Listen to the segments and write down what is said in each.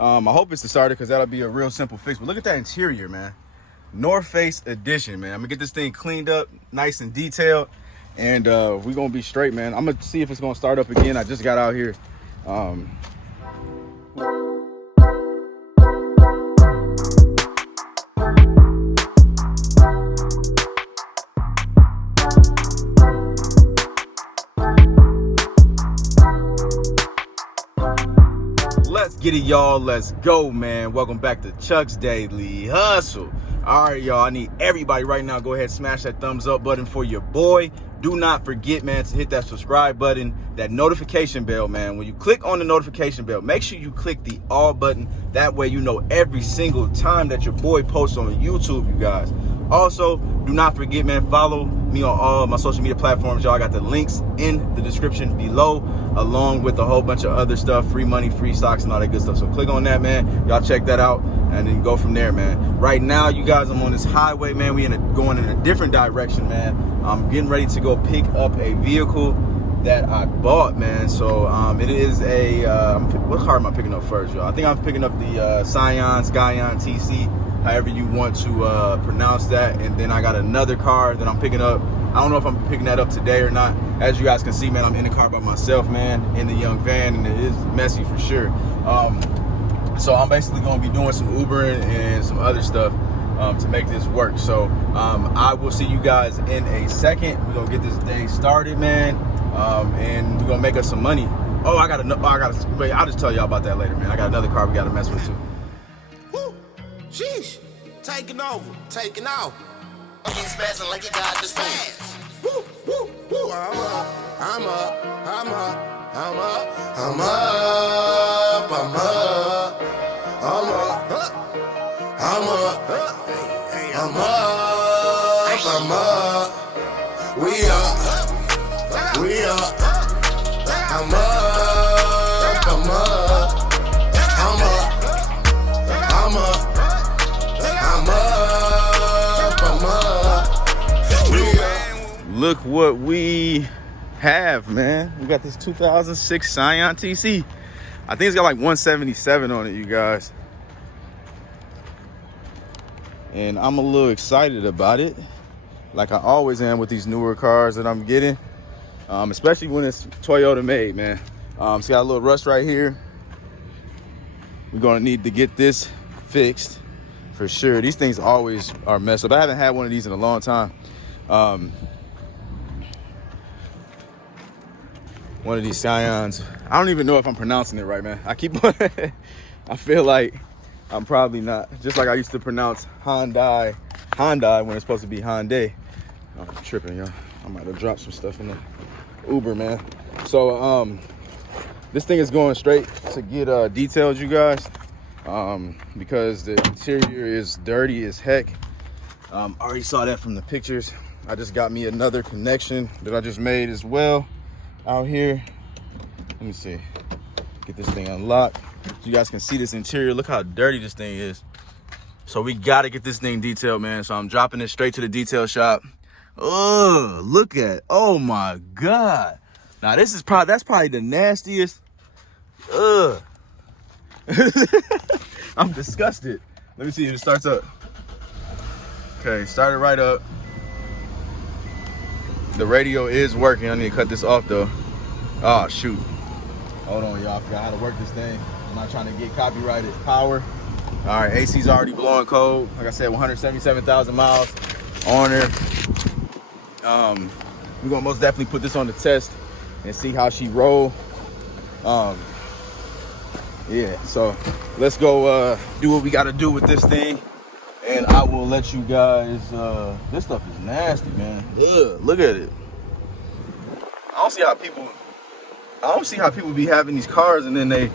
I hope it's the starter because that'll be a real simple fix. But look at that interior, man. Northface Edition, man. I'm gonna get this thing cleaned up, nice and detailed, and we're gonna be straight, man. I'm gonna see if it's gonna start up again. I just got out here. Let's get it, y'all. Let's go, man. Welcome back to Chuck's Daily Hustle. All right, y'all, I need everybody right now, go ahead, smash that thumbs up button for your boy. Do not forget, man, to hit that subscribe button, that notification bell, man. When you click on the notification bell, make sure you click the all button. That way you know every single time that your boy posts on YouTube, you guys. Also, do not forget, man, follow me on all my social media platforms, y'all. I got the links in the description below, along with a whole bunch of other stuff, free money, free stocks, and all that good stuff. So click on that, man. Y'all check that out, and then go from there, man. Right now, you guys, I'm on this highway, man. We going in a different direction, man. I'm getting ready to go pick up a vehicle that I bought, man. So it is a what car am I picking up first, y'all? I think I'm picking up the Scion TC, however you want to pronounce that. And then I got another car that I'm picking up. I don't know if I'm picking that up today or not. As you guys can see, man, I'm in the car by myself, man, in the young van, and it is messy for sure. So I'm basically going to be doing some Ubering and some other stuff to make this work. So I will see you guys in a second. We're gonna get this day started, man, and we're gonna make us some money. Oh, wait, I'll just tell y'all about that later, man. I got another car we gotta mess with too. Woo! Sheesh! Taking over, taking off. I'm smashing like you got the smash. Woo! Woo! Woo! I'm up. We up. I'm up. Look what we have, man. We got this 2006 Scion TC. I think it's got like 177 on it, you guys. And I'm a little excited about it, like I always am with these newer cars that I'm getting, especially when it's Toyota made, man. It's got a little rust right here. We're gonna need to get this fixed for sure. These things always are messed up. I haven't had one of these in a long time. One of these Scions. I don't even know if I'm pronouncing it right, man. I feel like I'm probably not. Just like I used to pronounce Hyundai when it's supposed to be Hyundai. I'm tripping, y'all. I might have dropped some stuff in the Uber, man. So this thing is going straight to get detailed, you guys, because the interior is dirty as heck. Already saw that from the pictures. I just got me another connection that I just made as well out here. Let me see, get this thing unlocked so you guys can see this interior. Look how dirty this thing is. So we got to get this thing detailed, man. So I'm dropping it straight to the detail shop. Oh, look at, oh my God. Now this is that's probably the nastiest. Ugh. I'm disgusted. Let me see if it starts up. Okay, started right up. The radio is working. I need to cut this off though. Oh shoot. Hold on, y'all. I forgot how to work this thing. I'm not trying to get copyrighted. Power. All right, AC's already blowing cold. Like I said, 177,000 miles on her. We're gonna most definitely put this on the test and see how she roll. Yeah, so let's go do what we gotta do with this thing, and I will let you guys. This stuff is nasty, man. Ugh, look at it. I don't see how people be having these cars and then they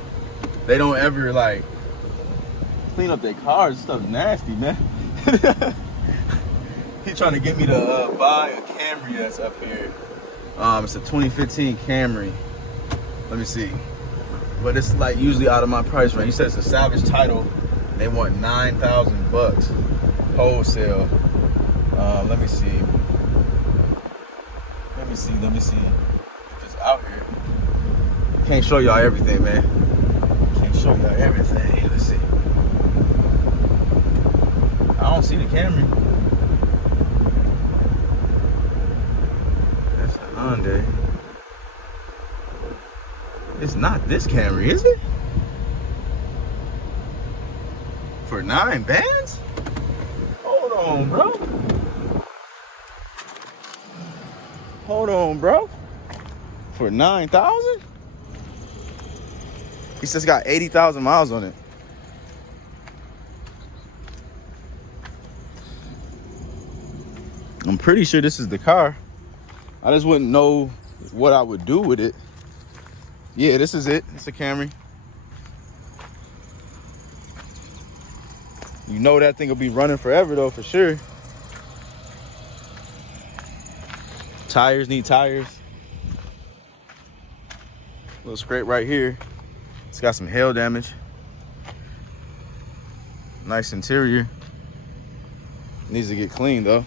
don't ever like clean up their cars. This stuff's nasty, man. He's trying to get me to buy a Camry that's up here. It's a 2015 Camry. Let me see. But it's like usually out of my price range. He says it's a salvage title. They want $9,000 wholesale. Let me see. If it's out here. Can't show y'all everything, man. Can't show y'all everything. Let's see the Camry. That's a Hyundai. It's not this Camry, is it? For 9 bands? Hold on, bro. Hold on, bro. For 9,000? He says it's got 80,000 miles on it. I'm pretty sure this is the car. I just wouldn't know what I would do with it. Yeah, this is it. It's a Camry. You know that thing will be running forever though, for sure. Tires need tires. Little scrape right here. It's got some hail damage. Nice interior. Needs to get cleaned though.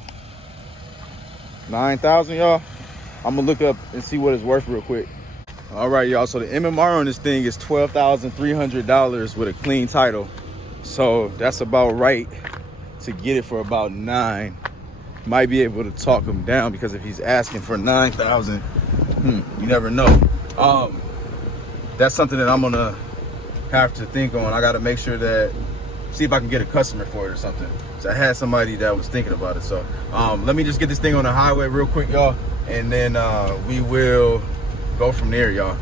9,000, y'all. I'm gonna look up and see what it's worth real quick. All right, y'all. So the MMR on this thing is $12,300 with a clean title. So that's about right to get it for about 9. Might be able to talk him down because if he's asking for 9,000, you never know. That's something that I'm gonna have to think on. I gotta make sure that, see if I can get a customer for it or something. So I had somebody that was thinking about it. So let me just get this thing on the highway real quick, y'all, and then we will go from there, y'all.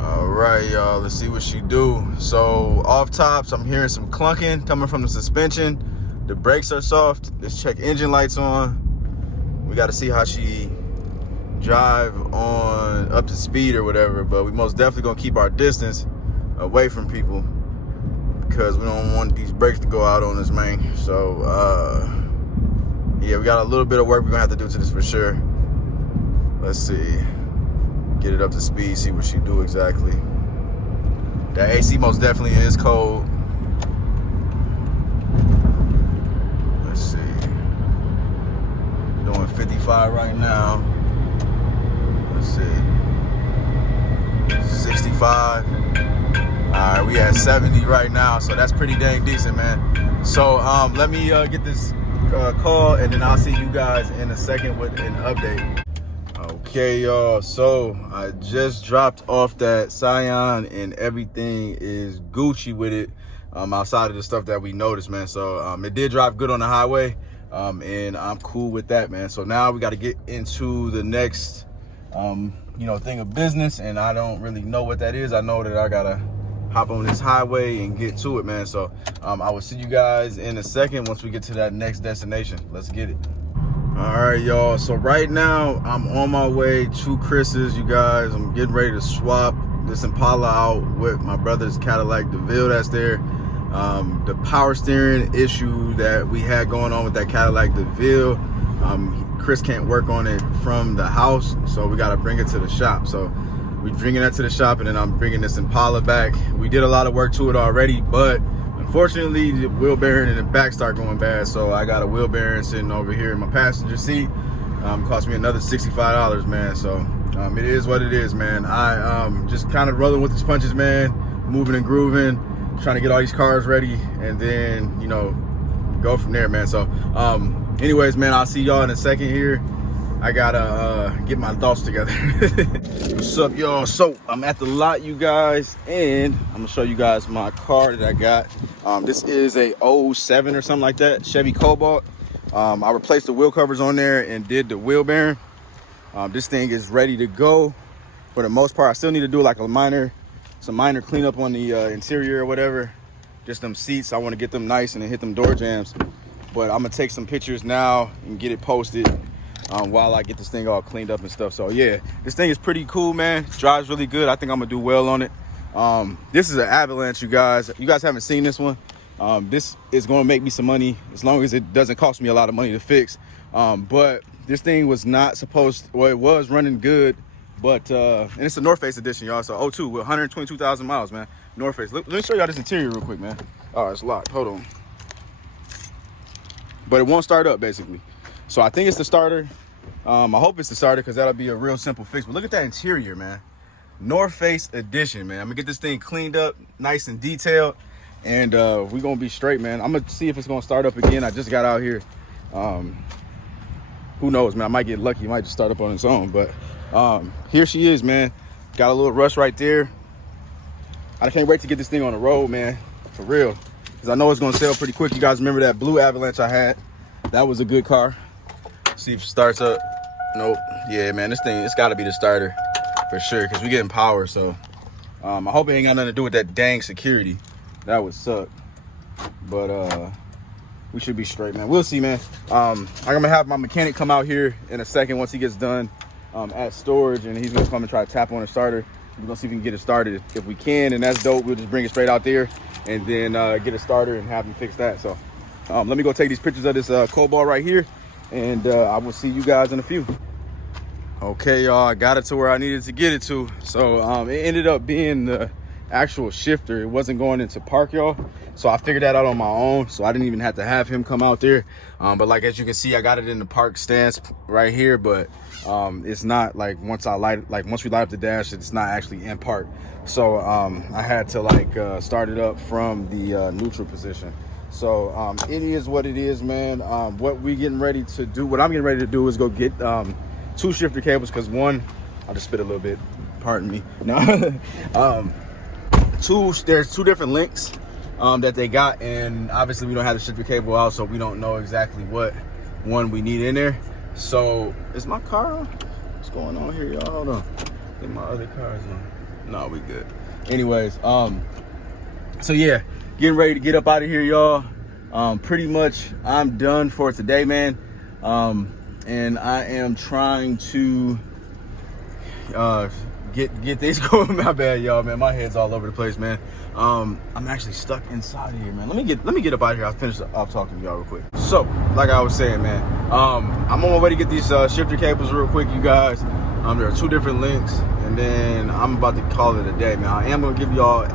All right, y'all, let's see what she do. So off tops, I'm hearing some clunking coming from the suspension. The brakes are soft. Let's check engine lights on. We got to see how she drive on up to speed or whatever, but we most definitely gonna keep our distance away from people because we don't want these brakes to go out on us, man. So yeah, we got a little bit of work we're gonna have to do to this for sure. Let's see, get it up to speed, see what she do exactly. That AC most definitely is cold. Let's see, doing 55 right now. Let's see, 65. All right, we at 70 right now, so that's pretty dang decent, man. So let me get this call, and then I'll see you guys in a second with an update. Okay, y'all, so I just dropped off that Scion, and everything is Gucci with it, outside of the stuff that we noticed, man. So it did drive good on the highway, and I'm cool with that, man. So now we got to get into the next you know, thing of business, and I don't really know what that is. I know that I gotta hop on this highway and get to it, man. So I will see you guys in a second once we get to that next destination. Let's get it. All right, y'all, so right now I'm on my way to Chris's, you guys. I'm getting ready to swap this Impala out with my brother's Cadillac DeVille that's there. The power steering issue that we had going on with that Cadillac DeVille, Chris can't work on it from the house, so we got to bring it to the shop. So we're bringing that to the shop, and then I'm bringing this Impala back. We did a lot of work to it already, but unfortunately the wheel bearing and the back start going bad, so I got a wheel bearing sitting over here in my passenger seat. Cost me another $65, man. So it is what it is, man. I just kind of rolling with these punches, man, moving and grooving, trying to get all these cars ready, and then, you know, go from there, man. So anyways, man, I'll see y'all in a second here. I gotta get my thoughts together. What's up, y'all? So I'm at the lot, you guys, and I'm gonna show you guys my car that I got. This is a 07 or something like that, Chevy Cobalt. I replaced the wheel covers on there and did the wheel bearing. This thing is ready to go for the most part. I still need to do like some minor cleanup on the interior or whatever. Just them seats, I want to get them nice and then hit them door jams. But I'm gonna take some pictures now and get it posted while I get this thing all cleaned up and stuff. So yeah, this thing is pretty cool, man. It drives really good. I think I'm gonna do well on it. This is an Avalanche, you guys. You guys haven't seen this one. This is gonna make me some money as long as it doesn't cost me a lot of money to fix. But this thing was not supposed to, well, it was running good, but and it's a Northface Edition, y'all. So 02 with 122,000 miles, man. Northface. Let me show y'all this interior real quick, man. Oh, it's locked. Hold on. But it won't start up, basically. So I think it's the starter. I hope it's the starter because that'll be a real simple fix. But look at that interior, man. Northface Edition, man. I'm gonna get this thing cleaned up, nice and detailed. and we're gonna be straight, man. I'm gonna see if it's gonna start up again. I just got out here. Who knows, man? I might get lucky. It might just start up on its own. But here she is, man. Got a little rush right there. I can't wait to get this thing on the road, man, for real, because I know it's gonna sell pretty quick. You guys remember that blue Avalanche I had? That was a good car. See if it starts up. Nope. Yeah, man, this thing, it's got to be the starter for sure, because we getting power. So I hope it ain't got nothing to do with that dang security. That would suck. But we should be straight, man. We'll see, man. I'm gonna have my mechanic come out here in a second once he gets done at storage, and he's gonna come and try to tap on the starter. We're gonna see if we can get it started. If we can, and that's dope, we'll just bring it straight out there and then get a starter and have him fix that. So let me go take these pictures of this Cobalt right here, and I will see you guys in a few. Okay, y'all, I got it to where I needed to get it to. So it ended up being the actual shifter. It wasn't going into park, y'all. So I figured that out on my own. So I didn't even have to have him come out there. But like, as you can see, I got it in the park stance right here, but it's not like once we light up the dash, it's not actually in park. So I had to like start it up from the neutral position. So it is what it is, man. What I'm getting ready to do is go get 2 shifter cables, because one, I'll just spit a little bit, pardon me. No. There's 2 different links that they got, and obviously we don't have the shifter cable out, so we don't know exactly what one we need in there. So is my car on? What's going on here, y'all? Hold on. I think my other car is on. No, we good. Anyways, so yeah, getting ready to get up out of here, y'all. Pretty much I'm done for today, man. And I am trying to get things going. My bad, y'all, man. My head's all over the place, man. I'm actually stuck inside of here, man. Let me get up out of here. I'll finish off talking to y'all real quick. So, like I was saying, man, I'm on my way to get these shifter cables real quick, you guys. There are 2 different links, and then I'm about to call it a day, man. I am gonna give y'all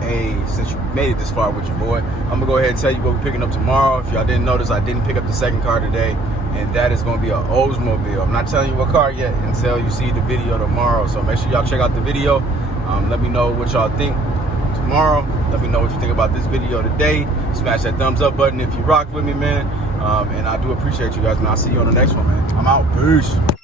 since you made it this far with your boy, I'm gonna go ahead and tell you what we're picking up tomorrow. If y'all didn't notice, I didn't pick up the second car today, and that is gonna be an Oldsmobile. I'm not telling you what car yet until you see the video tomorrow. So make sure y'all check out the video. Let me know what y'all think tomorrow. Let me know what you think about this video today. Smash that thumbs up button if you rock with me, man. And I do appreciate you guys, man. I'll see you on the next one, man. I'm out. Peace.